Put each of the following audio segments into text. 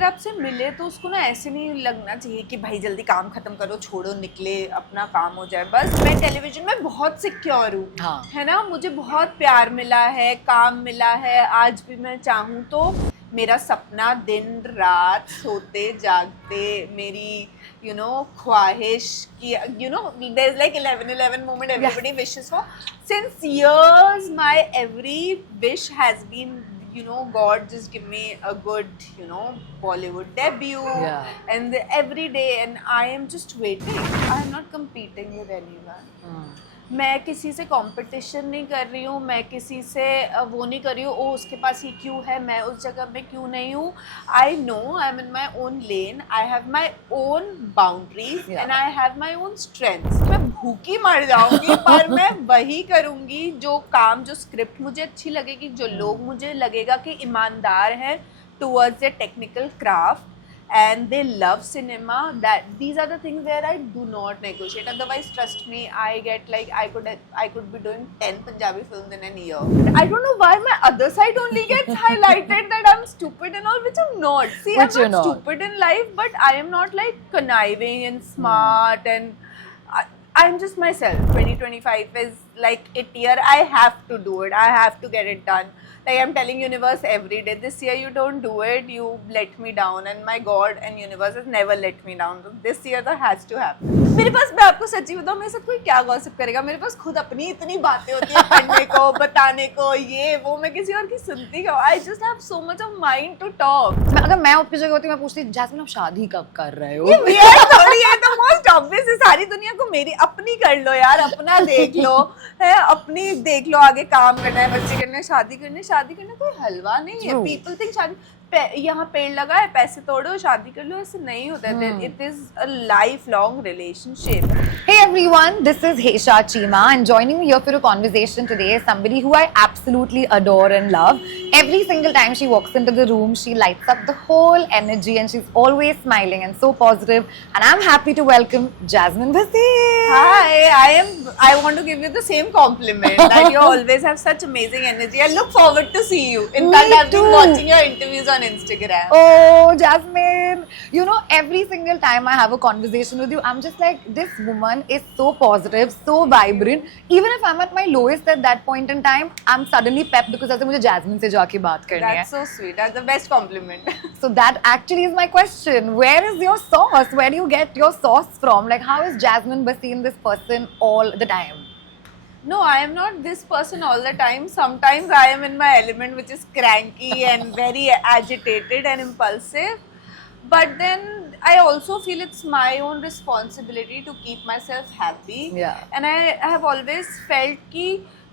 अगर आपसे मिले तो उसको ना ऐसे नहीं लगना चाहिए कि भाई जल्दी काम खत्म करो, छोड़ो, निकले, अपना काम हो जाए बस। मैं टेलीविजन में बहुत सिक्योर हूँ, हाँ। है ना, मुझे बहुत प्यार मिला है, काम मिला है। आज भी मैं चाहूँ तो मेरा सपना दिन रात सोते जागते मेरी ख्वाहिश की, there's like 11/11 moment everybody wishes for. Since years my every wish has been, God just give me a good, Bollywood debut. Yeah. And every day, and I am just waiting. I am not competing with anyone. मैं किसी से competition नहीं कर रही हूँ, मैं किसी से वो नहीं कर रही हूँ, ओ उसके पास ये क्यों है, मैं उस जगह में क्यों नहीं हूँ। I know I am in my own lane, I have my own boundaries and I have my own strengths. मैं भूखी मर जाऊंगी पर मैं वही करूंगी जो काम, जो स्क्रिप्ट मुझे अच्छी लगेगी, जो लोग मुझे लगेगा कि ईमानदार हैं towards the technical craft and they love cinema. That these are the things where I do not negotiate. Otherwise, trust me, I get like I could be doing 10 Punjabi films in a year. I don't know why my other side only gets highlighted that I'm stupid and all, which I'm not. See, Which I'm not stupid in life, but I am not like conniving and smart and I'm just myself. 2025 is like it year. I have to do it. I have to get it done. Like I'm telling universe every day, this year you don't do it, you let me down, and my God and universe has never let me down. So this year that has to happen. मेरे पास, मैं आपको सच्ची बताऊँ, मेरे साथ कोई क्या gossip करेगा, मेरे पास खुद अपनी इतनी बातें होती है पढ़ने को, बताने को, ये वो, मैं किसी और की सुनती क्यों? I just have so much of mind to talk. अगर मैं आपकी जगह होती मैं पूछती, जैस्मिन आप शादी कब कर रहे हो? ये weird थोड़ी है, तो most obvious है, सारी दुनिया को मेरी अपनी कर लो यार, अपना देख लो, है अपनी देख लो, आगे काम करना है, बच्चे करने, शादी करना कोई हलवा नहीं है। पीपल थिंक शादी, यहाँ पेड़ लगा है, पैसे तोड़ो, शादी कर लो, ऐसे नहीं होता है। It is a life long relationship. Hey everyone, this is Hesha Chima and joining me here for a conversation today is somebody who I absolutely adore and love. Every single time she walks into the room, she lights up the whole energy and she's always smiling and so positive. And I'm happy to welcome Jasmine Bhasin. Hi, I want to give you the same compliment that you always have such amazing energy. I look forward to see you. In fact, I've been watching your interviews on Instagram. Oh, Jasmine. You know, every single time I have a conversation with you, I'm just like, this woman is so positive, so vibrant. Even if I'm at my lowest at that point in time, I'm suddenly pepped because ऐसे मुझे Jasmine से जाके बात करनी है. That's so sweet. That's the best compliment. So that actually is my question. Where is your sauce? Where do you get your sauce from? Like, how is Jasmine Bhasin this person all the time? No, I am not this person all the time. Sometimes I am in my element, which is cranky and very agitated and impulsive. But then I also feel it's my own responsibility to keep myself happy. Yeah. And I have always felt कि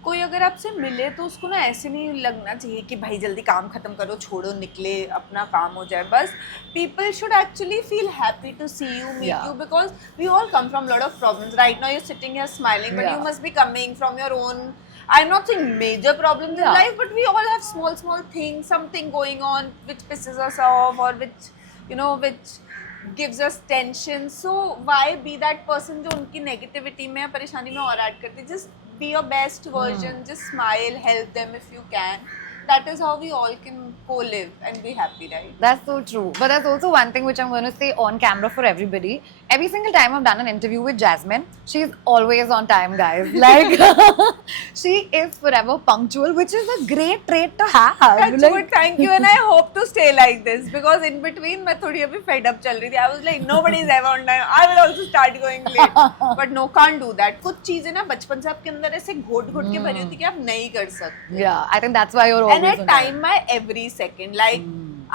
कोई अगर आपसे मिले तो उसको ना ऐसे नहीं लगना चाहिए कि भाई जल्दी काम खत्म करो, छोड़ो, निकले, अपना काम हो जाए बस। People should actually feel happy to see you, meet you, because we all come from a lot of problems. Right now you're sitting here smiling, but you must be coming from your own, I'm not saying major problems in life, but we all have small things, something going on which pisses us off or which gives us tension. So why be that person जो उनकी negativity में, परेशानी में और add करती? Just be your best version, just smile, help them if you can. That is how we all can co-live and be happy, right? That's so true. But there's also one thing which I'm going to say on camera for everybody. Every single time I've done an interview with Jasmine, she's always on time, guys. Like, she is forever punctual, which is a great trait to have. That's like, good, thank you, and I hope to stay like this, because in between मैं थोड़ी अभी fed up चल रही थी. I was like, nobody is ever on time. I will also start going late. But no, can't do that. कुछ चीजें ना बचपन से आपके अंदर ऐसे घोट के भरी होती कि आप नहीं कर सकते. Yeah, I think that's why you're always And I on time. time my every second. Like,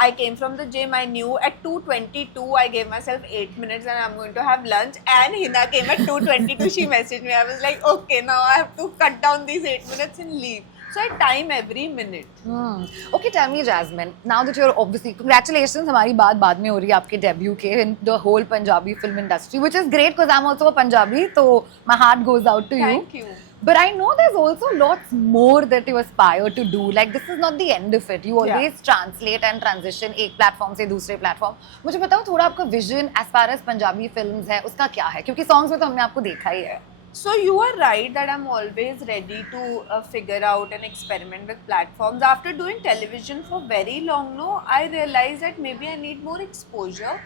I came from the gym, I knew at 2:22 I gave myself 8 minutes and I'm going to have lunch, and Hina came at 2:22. She messaged me. I was like, okay, now I have to cut down these 8 minutes and leave. So I time every minute. Okay, tell me, Jasmine, now that you're obviously, congratulations, हमारी बात बाद में हो रही है आपके debut के in the whole Punjabi film industry, which is great because I'm also a Punjabi, so my heart goes out to you. Thank you. But I know there's also lots more that you aspire to do. Like, this is not the end of it. You always translate and transition एक platform से दूसरे platform. मुझे बताओ थोड़ा आपका vision as far as Punjabi films है, उसका क्या है? क्योंकि songs में तो हमने आपको देखा ही है. So you are right that I'm always ready to figure out and experiment with platforms. After doing television for very long, no, I realized that maybe I need more exposure.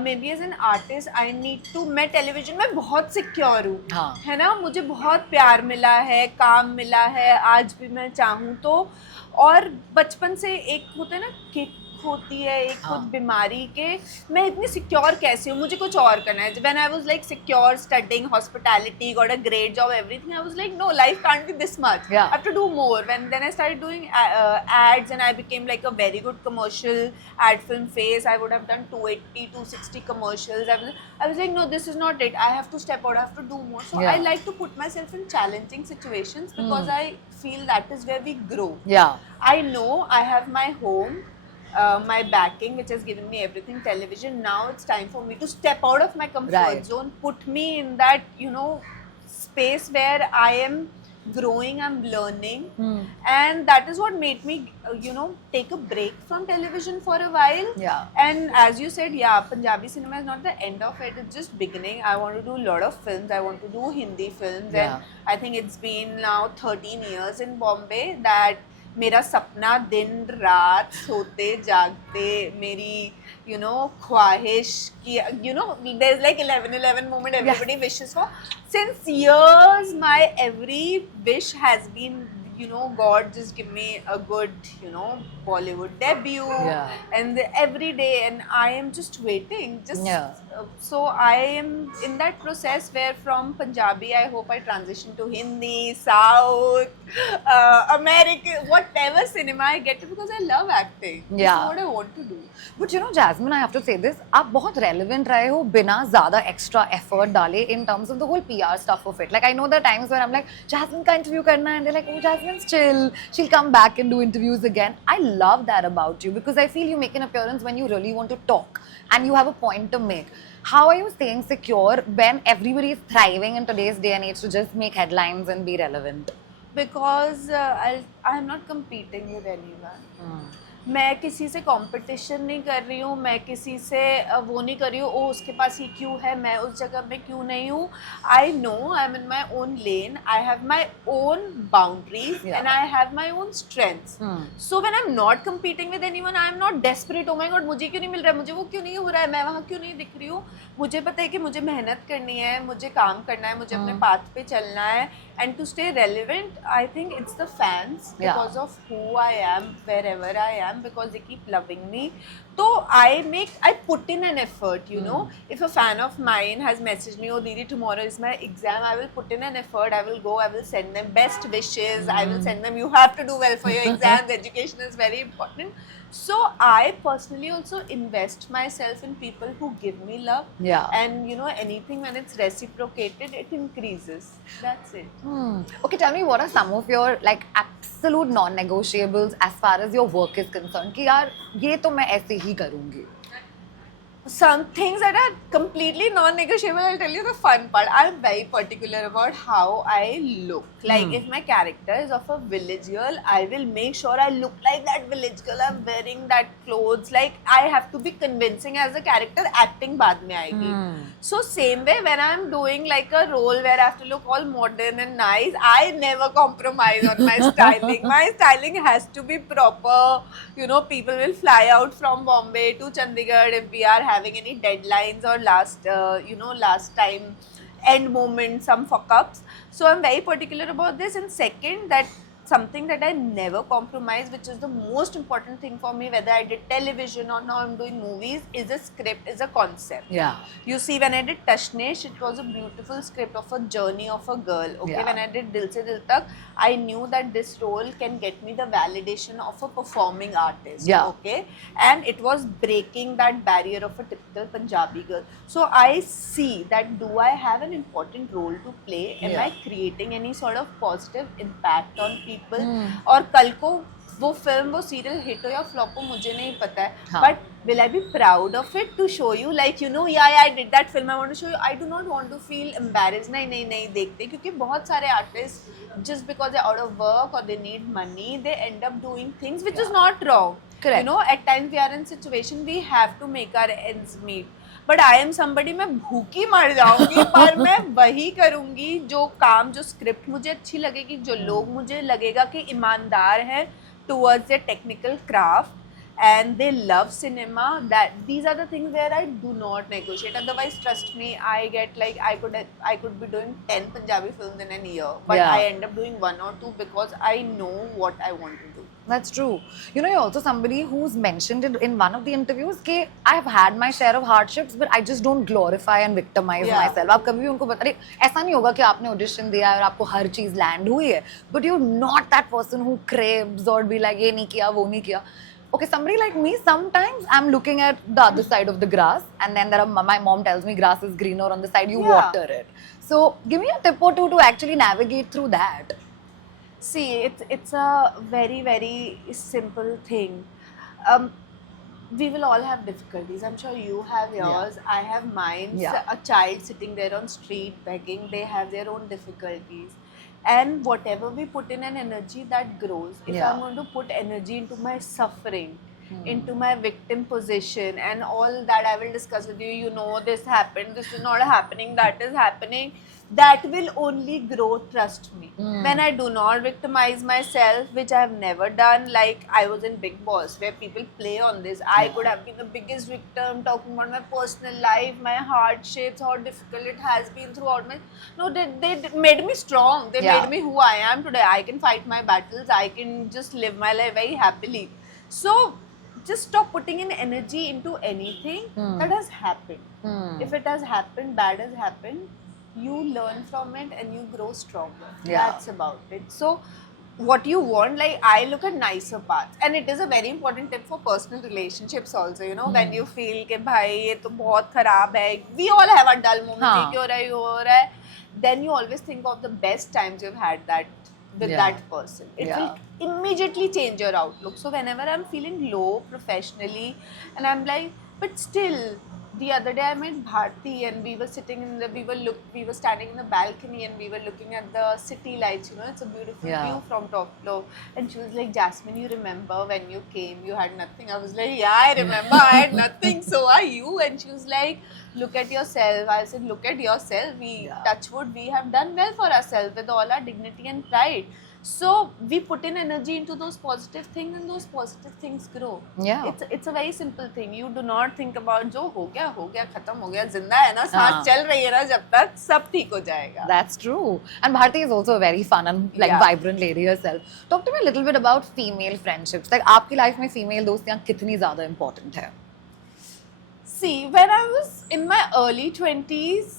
Maybe as an artist, I need to. मैं television में बहुत secure हूँ, हाँ. है ना. मुझे बहुत प्यार मिला है, काम मिला है, आज भी मैं चाहूँ तो. और बचपन से एक होता है ना किक होती है, एक खुद बीमारी के मैं इतनी सिक्योर कैसे हूँ, मुझे कुछ और करना है. When I was like secure studying hospitality, got a great job, everything, I was like no, life can't be this much. Yeah. I have to do more. Then I started doing ads and I became like a very good commercial ad film face. I would have done 280, 260 commercials. I was like no, this is not it. I have to step out. I have to do more. So Yeah. I like to put myself in challenging situations because I feel that is where we grow. Yeah. I know I have my home, my backing, which has given me everything television. Now it's time for me to step out of my comfort Right. zone, put me in that, space where I am growing, I'm learning. And that is what made me, take a break from television for a while. Yeah. And as you said, yeah, Punjabi cinema is not the end of it, it's just beginning. I want to do a lot of films. I want to do Hindi films. Yeah. And I think it's been now 13 years in Bombay that मेरा सपना दिन रात सोते जागते मेरी ख्वाहिश की there's like 11/11 moment everybody wishes for. Since years my every wish has been God just give me a good Bollywood debut. Yeah. And every day and I am just waiting so I am in that process where from Punjabi I hope I transition to Hindi, South, American, whatever cinema I get to, because I love acting. Yeah. This is what I want to do. But Jasmine, I have to say this, आप बहुत relevant रहे हो बिना ज़्यादा extra effort डाले in terms of the whole PR stuff of it. Like I know there are times where I'm like, Jasmine का interview करना है, and they're like, oh Jasmine's chill, she'll come back and do interviews again. I love that about you because I feel you make an appearance when you really want to talk and you have a point to make. How are you staying secure when everybody is thriving in today's day and age to just make headlines and be relevant? Because I am not competing with anyone. मैं किसी से competition नहीं कर रही हूँ, मैं किसी से वो नहीं कर रही हूँ, ओ उसके पास ही क्यों है, मैं उस जगह में क्यों नहीं हूँ. I know I am in my own lane, I have my own boundaries and I have my own strengths. So when I am not competing with anyone, I am not desperate, oh my God मुझे क्यों नहीं मिल रहा है, मुझे वो क्यों नहीं हो रहा है, मैं वहाँ क्यों नहीं दिख रही हूँ. मुझे पता है कि मुझे मेहनत करनी है, मुझे काम करना है, मुझे अपने पाथ पे चलना है. And to stay relevant, I think it's the fans because of who I am, wherever I am, because they keep loving me. So I put in an effort, If a fan of mine has messaged me, oh Didi, tomorrow is my exam, I will put in an effort, I will go, I will send them best wishes, I will send them, you have to do well for your exams, education is very important. So I personally also invest myself in people who give me love. Yeah. And anything when it's reciprocated, it increases. That's it. Okay, tell me, what are some of your like absolute non-negotiables as far as your work is concerned? कि यार ये तो मैं ऐसे ही करूँगी. Some things that are completely non-negotiable. I'll tell you the fun part. I'm very particular about how I look. Like if my character is of a village girl, I will make sure I look like that village girl. I'm wearing that clothes. Like I have to be convincing as a character. Acting बाद में आएगी. So same way when I'm doing like a role where I have to look all modern and nice, I never compromise on my styling. My styling has to be proper. People will fly out from Bombay to Chandigarh if we are having any deadlines or last time end moment, some fuck ups. So I'm very particular about this. And second, that something that I never compromise, which is the most important thing for me, whether I did television or now I'm doing movies, is a script, is a concept. Yeah. You see, when I did Tashnesh, it was a beautiful script of a journey of a girl. Okay, Yeah. when I did Dil Se Dil Tak, I knew that this role can get me the validation of a performing artist. Yeah. Okay, and it was breaking that barrier of a typical Punjabi girl. So I see that do I have an important role to play? Am Yeah. I creating any sort of positive impact on people? और कल को वो film वो serial hit हो या flop हो मुझे नहीं पता है, हाँ. But will I be proud of it to show you, like, you know, yeah, I did that film, I want to show you. I do not want to feel embarrassed. नहीं देखते, क्योंकि बहुत सारे artists just because they're out of work or they need money, they end up doing things which is not wrong. Correct. You know, at times we are in situation we have to make our ends meet. But I am somebody, मैं भूखी मर जाऊंगी पर मैं वही करूंगी जो काम, जो स्क्रिप्ट मुझे अच्छी लगेगी, जो लोग मुझे लगेगा कि ईमानदार हैं towards their technical craft and they love cinema. That these are the things where I do not negotiate. Otherwise, trust me, I get like I could be doing 10 Punjabi films in a year, but Yeah. I end up doing 1 or 2 because I know what I want to do. That's true. You know, you're also somebody who's mentioned it in one of the interviews कि I've had my share of hardships, but I just don't glorify and victimize Yeah. myself. आप कभी भी उनको बता अरे ऐसा नहीं होगा कि आपने audition दिया है और आपको हर चीज land हुई है, but you're not that person who craves or be like ये नहीं किया वो नहीं किया. Okay, somebody like me, sometimes I'm looking at the other side of the grass, and then my mom tells me grass is greener on the side, you Yeah. water it. So give me a tip or two to actually navigate through that. See, it's a very simple thing. We will all have difficulties. I'm sure you have yours. I have mine. Yeah. A child sitting there on street begging, they have their own difficulties. And whatever we put in an energy, that grows. If Yeah. I'm going to put energy into my suffering, into my victim position, and all that I will discuss with you, you know, this happened, this is not happening, that is happening, that will only grow, trust me. When I do not victimize myself, which I have never done, like I was in Big Boss where people play on this. I could have been the biggest victim, talking about my personal life, my hardships, how difficult it has been throughout my... No, they made me strong. They Yeah. made me who I am today. I can fight my battles. I can just live my life very happily. So just stop putting in energy into anything that has happened. If it has happened, bad has happened, you learn from it and you grow stronger. Yeah. That's about it. So what you want, like I look at nicer parts, and it is a very important tip for personal relationships also, you know, when you feel कि भाई ये तो बहुत खराब है, we all have a dull moment, हाँ. ये क्यों हो रहा है, then you always think of the best times you've had that with Yeah. that person. It Yeah. will immediately change your outlook. So whenever I'm feeling low professionally and I'm like, but still, the other day I met Bharti and we were sitting in the, we were standing in the balcony and we were looking at the city lights, you know, it's a beautiful Yeah. view from top floor. And she was like, Jasmine, you remember when you came, you had nothing? I was like, yeah, I remember, I had nothing, so are you? And she was like, look at yourself. I said, look at yourself. We, Yeah. touch wood, we have done well for ourselves with all our dignity and pride. So we put in energy into those positive things and those positive things grow. Yeah. It's a very simple thing. You do not think about जो हो गया खत्म हो गया, जिंदा है ना, सांस हाँ. चल रही है ना, जब तक सब ठीक हो जाएगा. That's true. And Bharti is also a very fun and like Yeah. vibrant lady herself. Talk to me a little bit about female friendships. Like आपकी life में female दोस्तियाँ कितनी ज़्यादा important है? See, when I was in my early 20s,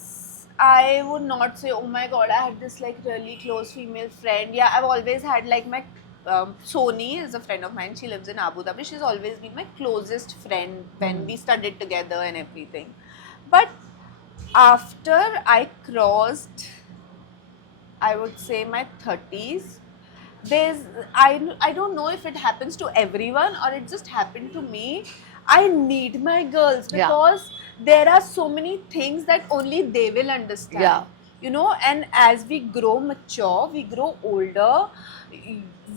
I would not say, oh my god, I had this like really close female friend. Yeah, I've always had like my Sony is a friend of mine. She lives in Abu Dhabi. She's always been my closest friend when we studied together and everything. But after I crossed, I would say my 30s, I don't know if it happens to everyone or it just happened to me. I need my girls Yeah. because there are so many things that only they will understand. Yeah. You know, and as we grow mature, we grow older,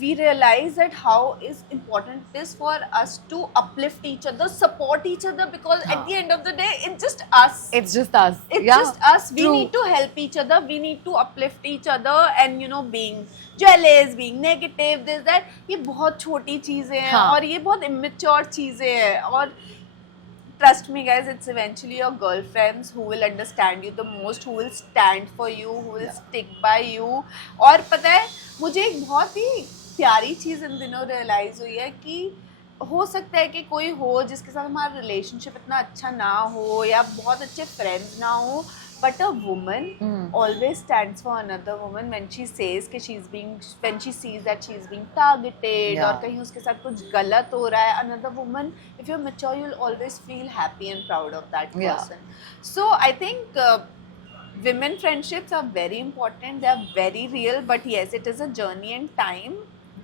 we realize that how is important it is for us to uplift each other, support each other, because at the end of the day, it's just us. It's just us. It's Yeah, just us. We true. need to help each other. We need to uplift each other, and you know, being jealous, being negative, this that. ये बहुत छोटी चीजें हैं हाँ. और ये बहुत immature चीजें हैं और trust me guys, it's eventually your girlfriends who will understand you the most, who will stand for you, who will stick by you. और पता है मुझे एक बहुत ही प्यारी चीज़ इन दिनों रियलाइज़ हुई है कि हो सकता है कि कोई हो जिसके साथ हमारा रिलेशनशिप इतना अच्छा ना हो या बहुत अच्छे फ्रेंड्स ना हो, but a woman always stands for another woman when she says कि when she sees that she's being targeted Yeah. और कहीं उसके साथ कुछ गलत हो रहा है, another woman, if you're mature, you'll always feel happy and proud of that Yeah. person. So I think women friendships are very important. They are very real, but yes, it is a journey and time.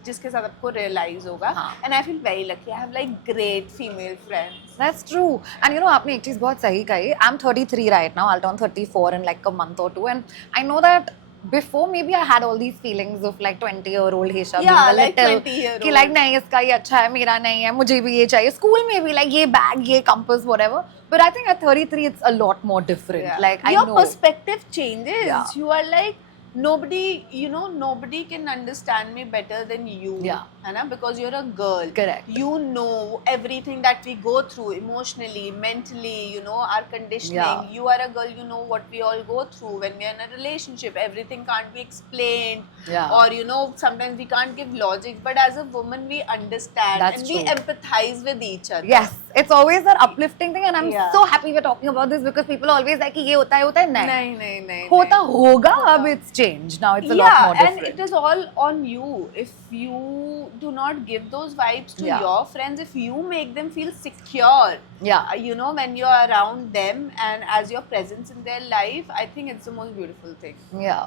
जिसके साथ आपको realise होगा. हाँ. And I feel very lucky. I have like great female friends. That's true. And you know, आपने एक चीज बहुत सही कही. I'm 33 right now. I'll turn 34 in like a month or two. And I know that before maybe I had all these feelings of like 20-year-old Hesha being Yeah, a like little 20-year-old. कि like नहीं इसका ये अच्छा है मेरा नहीं है मुझे भी ये चाहिए. School में भी like ये bag ये compass whatever. But I think at 33 it's a lot more different. Yeah. Like I your know. perspective changes. Yeah. You are like nobody can understand me better than you. Yeah. है ना? Because you're a girl. Correct. You know everything that we go through emotionally, mentally, our conditioning. Yeah. You are a girl, you know what we all go through when we are in a relationship. Everything can't be explained. Yeah. Or, sometimes we can't give logic. But as a woman, we understand. That's and true. we empathize with each other. Yes, it's always that uplifting thing, and I'm Yeah. so happy we're talking about this because people always like कि ये होता है नहीं नहीं होता होगा अब it's changed now it's a lot more different. And it is all on you. If you do not give those vibes to Yeah. your friends, if you make them feel secure, Yeah. when you're around them and as your presence in their life, I think it's the most beautiful thing. Yeah.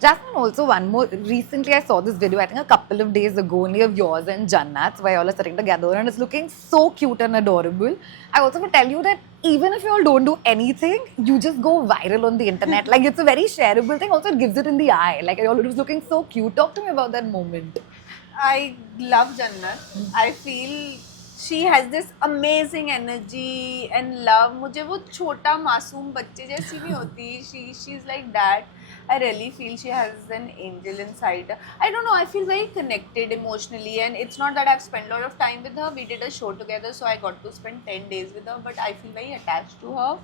Jasmine, also one more. Recently, I saw this video, I think a couple of days ago, only of yours and Jannat's, where you all are sitting together and it's looking so cute and adorable. I also want to tell you that even if you all don't do anything, you just go viral on the internet. Like, it's a very shareable thing. Also, it gives it in the eye. Like, it was looking so cute. Talk to me about that moment. I love Jannat. I feel she has this amazing energy and love. मुझे वो छोटा मासूम बच्चे जैसी नहीं होती. She's like that. I really feel she has an angel inside her. I don't know, I feel very connected emotionally, and it's not that I've spent a lot of time with her. We did a show together, so I got to spend 10 days with her, but I feel very attached to her.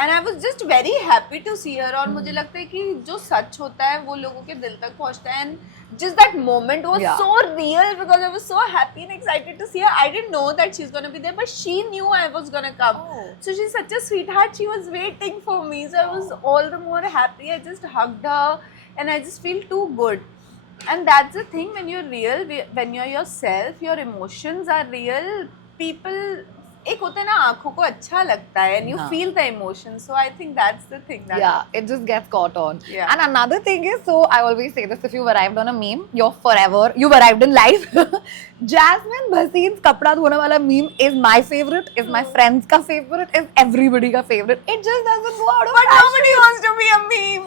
And I was just very happy to see her. और मुझे लगता है कि जो सच होता है वो लोगों के दिल तक पहुंचता है. And just that moment was so real because I was so happy and excited to see her. I didn't know that she's gonna be there, but she knew I was gonna come. So she's such a sweetheart. She was waiting for me, so I was all the more happy. I just hugged her, and I just feel too good. And that's the thing, when you're real, when you're yourself, your emotions are real. People, एक होता है ना आँखों को अच्छा लगता है, and you feel the emotion. So I think that's the thing. It just gets caught on. Yeah. And another thing is, so I always say this, if you've arrived on a meme, you've arrived in life. Jasmine Bhasin's kapda dhone wala meme is my favorite, is my friends ka favorite, is everybody ka favorite. It just doesn't go out of But fashion. nobody wants to be a meme.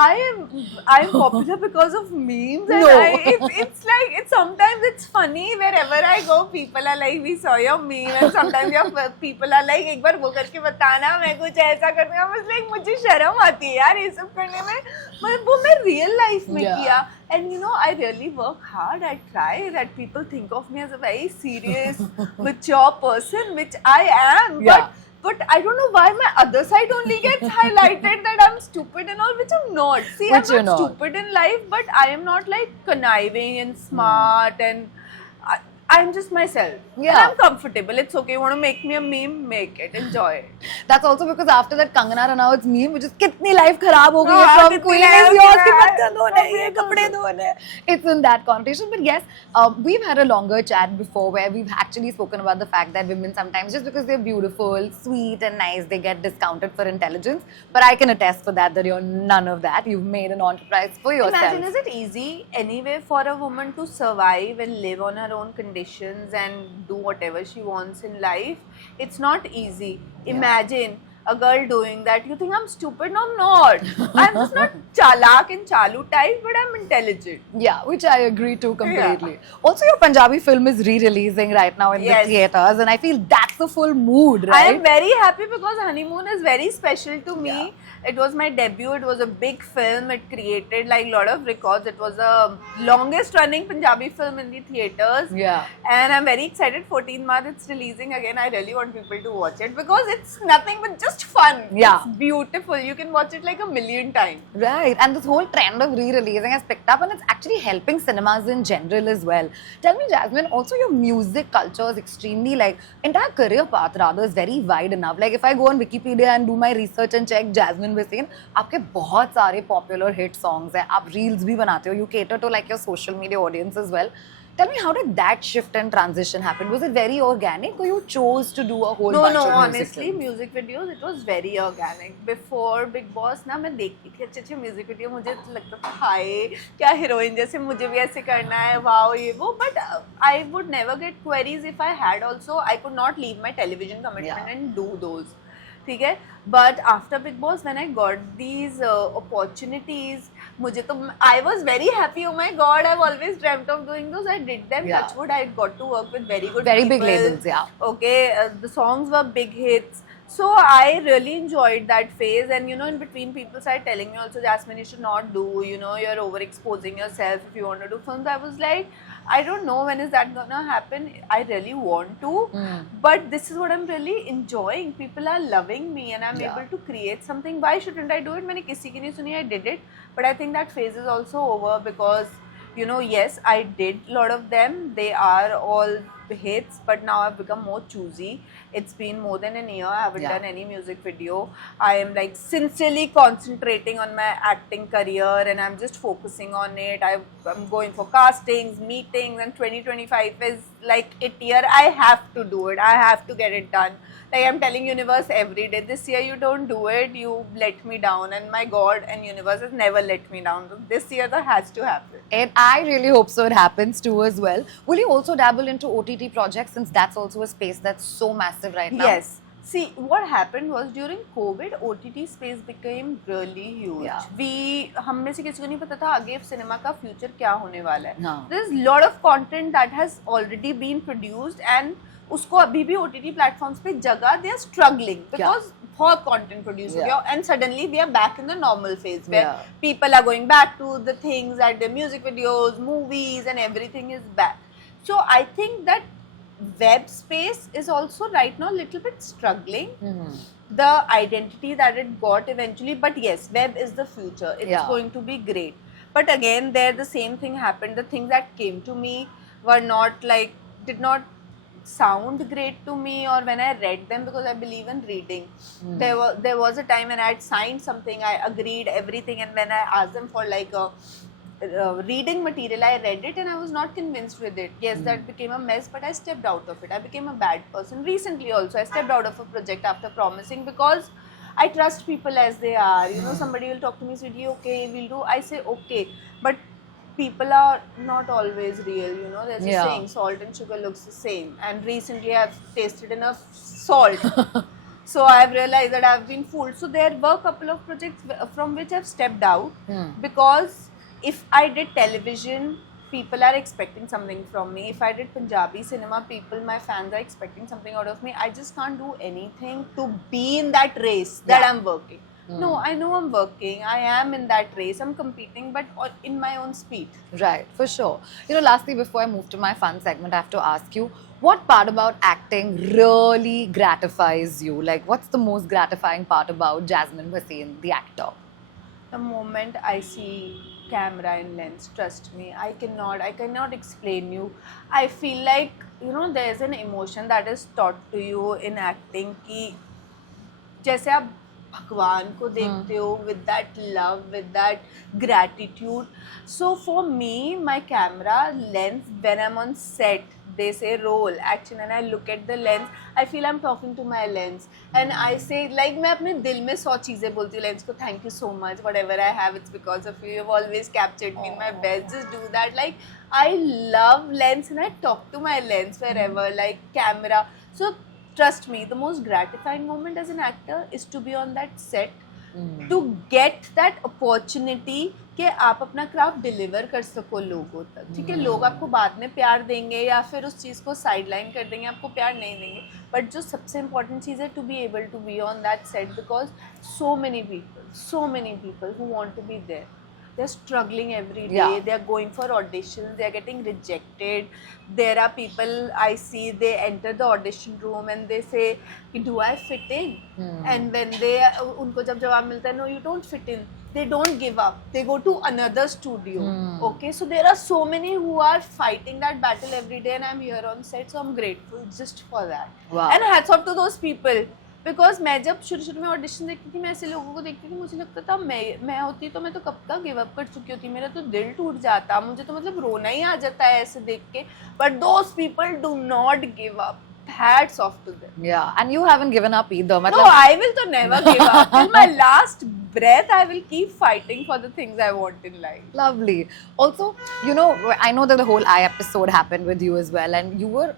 I'm popular because of memes, and No. it's sometimes it's funny wherever I go. People are like, we saw your meme, and sometimes people are like, एक बार वो करके बताना, मैं कुछ ऐसा करती हूँ. I was like, मुझे शर्म आती है यार ये सब करने में. मतलब वो मैं real life में किया. And I really work hard. I try that people think of me as a very serious, mature person, which I am. But I don't know why my other side only gets highlighted, that I'm stupid and all, which I'm not. See, I'm not stupid in life, but I am not like conniving and smart, and I'm just myself. And I'm comfortable. It's okay. You want to make me a meme? Make it. Enjoy it. That's also because after that Kangana Ranaut's meme, which is कितनी life खराब हो गई है from Queen is yours की पत्थर धोने ये कपड़े धोने. It's in that connotation. But yes, we've had a longer chat before where we've actually spoken about the fact that women sometimes, just because they're beautiful, sweet and nice, they get discounted for intelligence. But I can attest for that you're none of that. You've made an enterprise for yourself. Imagine, is it easy anyway for a woman to survive and live on her own conditions and do whatever she wants in life? It's not easy. Imagine a girl doing that. You think I'm stupid? No, I'm not. I'm just not chalak and chalu type, but I'm intelligent. Yeah, which I agree to completely. Also, your Punjabi film is re-releasing right now in the theatres, and I feel that's the full mood, right? I am very happy because Honeymoon is very special to me. It was my debut. It was a big film. It created like a lot of records. It was the longest running Punjabi film in the theatres. Yeah. And I'm very excited. 14th March it's releasing again. I really want people to watch it because it's nothing but just fun. Yeah. It's beautiful. You can watch it like a million times. Right. And this whole trend of re-releasing has picked up, and it's actually helping cinemas in general as well. Tell me, Jasmine, also your music culture is extremely entire career path rather is very wide enough. Like if I go on Wikipedia and do my research and check Jasmine Bhasin, आपके बहुत सारे popular hit songs हैं. आप reels भी बनाते हो. You cater to your social media audience as well. Tell me, how did that shift and transition happen? Was it very organic, or you chose to do a whole bunch No, of music honestly, films? music videos, it was very organic. Before Big Boss ना मैं देखती थी अच्छे अच्छे music video, मुझे तो लगता था हाय क्या हीरोइन जैसे मुझे भी ऐसे करना है, वाओ ये वो. But I would never get queries. If I had also, I could not leave my television commitment and do those. ठीक है. But after Bigg Boss when I got these opportunities, मुझे तो I was very happy. Oh my God, I always dreamed of doing those. I did them. Yeah. Touchwood, I got to work with very good Very big labels, yeah. Okay, the songs were big hits. So I really enjoyed that phase. And you know, in between, people started telling me also, Jasmine, you should not do, you know, you're overexposing yourself if you want to do films. I was like, I don't know when is that gonna happen. I really want to, but this is what I'm really enjoying. People are loving me and I'm Yeah. able to create something. Why shouldn't I do it? मैंने किसी की नहीं सुनी, I did it. But I think that phase is also over because, you know, yes, I did a lot of them. They are all hits, but now I've become more choosy. It's been more than a year. I haven't Yeah. done any music video. I am like sincerely concentrating on my acting career and I'm just focusing on it. I'm going for castings, meetings, and 2025 is like it year. I have to do it. I have to get it done. Like I'm telling universe every day, this year you don't do it, you let me down. And my God and universe has never let me down. So this year that has to happen. And I really hope so it happens too as well. Will you also dabble into OTT projects, since that's also a space that's so massive right now? Yes. See, what happened was during COVID, OTT space became really huge. Yeah. हम में से किसी को नहीं पता था आगे cinema का फ्यूचर क्या होने वाला है. No. There's lot of content that has already been produced and उसको अभी भी OTT platforms पे जगह, they are struggling because बहुत content produce हो गया and suddenly we are back in the normal phase where people are going back to the things that the music videos, movies and everything is back. So I think that web space is also right now a little bit struggling. The identity that it got eventually, but yes, web is the future. It's going to be great. But again, there the same thing happened. The things that came to me were not like, did not sound great to me, or when I read them, because I believe in reading. There was a time when I had signed something, I agreed everything, and when I asked them for like a reading material, I read it and I was not convinced with it. Yes, that became a mess, but I stepped out of it. I became a bad person. Recently also, I stepped out of a project after promising because I trust people as they are. You know, somebody will talk to me, Sweetie, okay, we'll do. I say, okay. But people are not always real, you know. There's a saying, salt and sugar looks the same. And recently I've tasted enough salt. So I've realized that I've been fooled. So there were a couple of projects from which I've stepped out because if I did television, people are expecting something from me. If I did Punjabi cinema, people, my fans are expecting something out of me. I just can't do anything to be in that race that I'm working. No, I know I'm working. I am in that race. I'm competing, but in my own speed. Right, for sure. You know, lastly, before I move to my fun segment, I have to ask you, what part about acting really gratifies you? Like, what's the most gratifying part about Jasmine Bhasin, the actor? The moment I see camera and lens, trust me, I cannot explain you. I feel like, you know, there's an emotion that is taught to you in acting कि जैसे आप भगवान को देखते हो, with that love, with that gratitude. So for me, my camera lens, when I'm on set, they say roll, action, and I look at the lens, I feel I'm talking to my lens. And I say, like, मैं अपने दिल में 100 चीज़ें बोलती हूँ lens को, thank you so much, whatever I have, it's because of you. You've always captured me in my best. Just do that. Like, I love lens and I talk to my lens wherever, like camera. So trust me, the most gratifying moment as an actor is to be on that set, to get that opportunity कि आप अपना craft deliver कर सको लोगों तक. ठीक है, लोग आपको बाद में प्यार देंगे या फिर उस चीज़ को साइडलाइन कर देंगे, आपको प्यार नहीं देंगे, बट जो सबसे इम्पोर्टेंट चीज़ है, to be able to be on that set, because so many people who want to be there. They're struggling every day. Yeah. They're going for auditions. They're getting rejected. There are people I see, they enter the audition room and they say, do I fit in? And when उनको जब जवाब मिलता है, no, you don't fit in. They don't give up. They go to another studio. Okay, so there are so many who are fighting that battle every day, and I'm here on set, so I'm grateful just for that. Wow. And hats off to those people. Because मैं जब शुरू में audition देखती थी, मैं ऐसे लोगों को देखती थी, मुझे लगता था मैं होती तो मैं तो कब का गिव अप कर चुकी होती, मेरा तो दिल टूट जाता, मुझे तो मतलब रोना ही आ जाता है ऐसे देख के. But those people do not give up. Hats off to them. Yeah, and you haven't given up either. No, मतलब I will to never give up. Till my last breath, I will keep fighting for the things I want in life. lovely. Also, you know, I know that the whole I episode happened with you as well, and you were.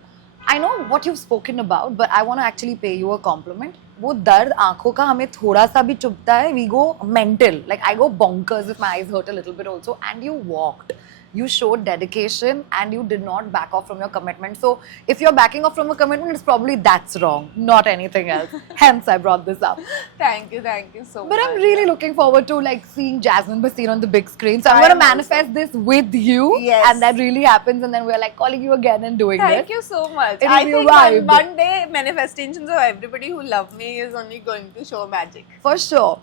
I know what you've spoken about, but I want to actually pay you a compliment. वो दर्द आंखों का हमें थोड़ा सा भी चुभता है, we go mental. Like I go bonkers if my eyes hurt a little bit also. And you walked. You showed dedication and you did not back off from your commitment. So if you're backing off from a commitment, it's probably that's wrong, not anything else. Hence, I brought this up. Thank you so much. But I'm really looking forward to like seeing Jasmine Bhasin on the big screen. So I'm I going to am manifest this with you, Yes. and that really happens. And then we're like calling you again and doing Thank this. you so much. It'll I be a think vibe. one day manifestations of everybody who love me is only going to show magic. For sure.